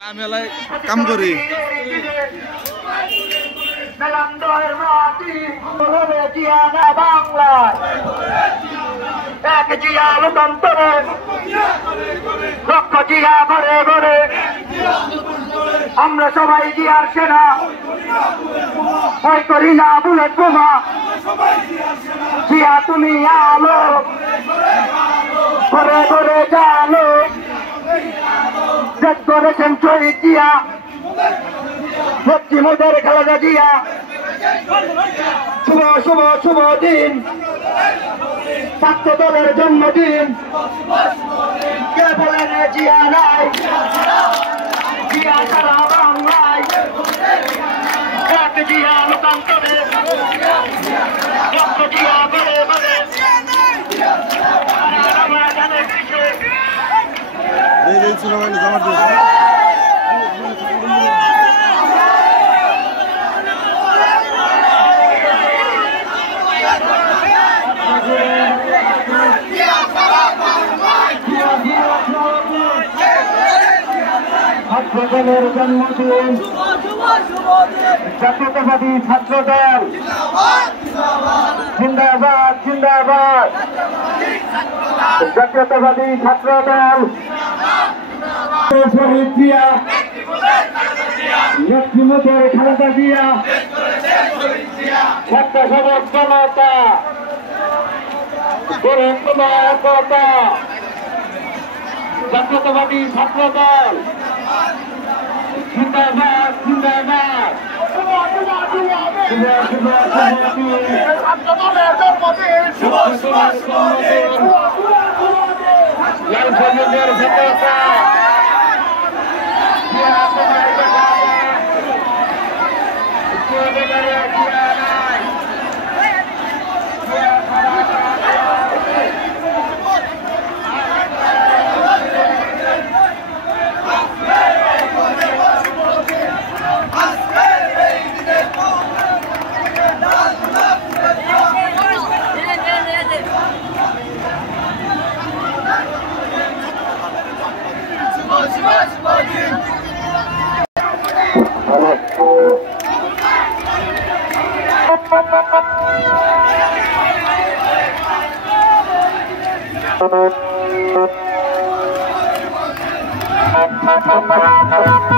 আমি এলাই কাম করি আমরা সবাই জিয়ার সেনা ভয় করি না বুলেট বোমা জিয়া তুমি আলো ঘরে ঘরে জানো দেশ করেছেন শহীদ জিয়া ভক্তি মোদের খালেদা জিয়া শুভ শুভ শুভ দিন ছাত্র দলের জন্মদিন কে বলেন জিয়া নাই জিয়া সারা বাংলায় এক জিয়া লোকান্তরে লক্ষ জিয়া বলে বলে আমরা জানে কিসে ছাত্রদলের জন্মদিন জাতীয়তাবাদী ছাত্রদল জিন্দাবাদ জিন্দাবাদ জাতীয়তাবাদী ছাত্রদল শহীদ জিয়া নেত্রীমোদের খালেদা জিয়া ছাত্র সমাজ জনতা গড়ে তোলা একতা জাতীয়তাবাদী ছাত্রদল জিন্দাবাদ জিন্দাবাদ লাল সবুজের সততা Thank you.